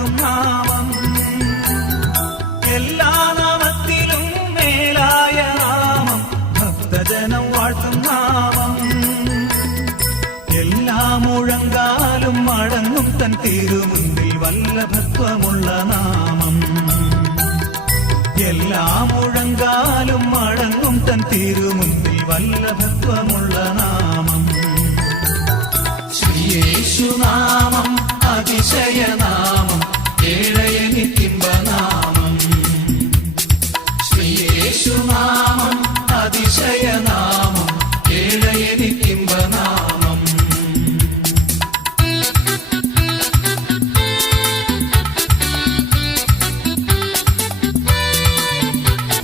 വാഴ്ത്തും നാമം, എല്ലാ നാമത്തിലും മേലായ നാമം, ഭക്തജനം വാഴ്ത്തും നാമം. എല്ലാ മുഴങ്കാലും മടങ്ങും തൻ തിരുമുൻപിൽ വല്ലഭത്വമുള്ള നാമം, എല്ലാ മുഴങ്കാലും മടങ്ങും തൻ തിരുമുൻപിൽ വല്ലഭത്വമുള്ള നാമം. ശ്രീയേശുനാമം അതിശയനാമം, ഏഴയനിത്തിമ്പനാമം. ശ്രീയേശുനാമം അതിശയ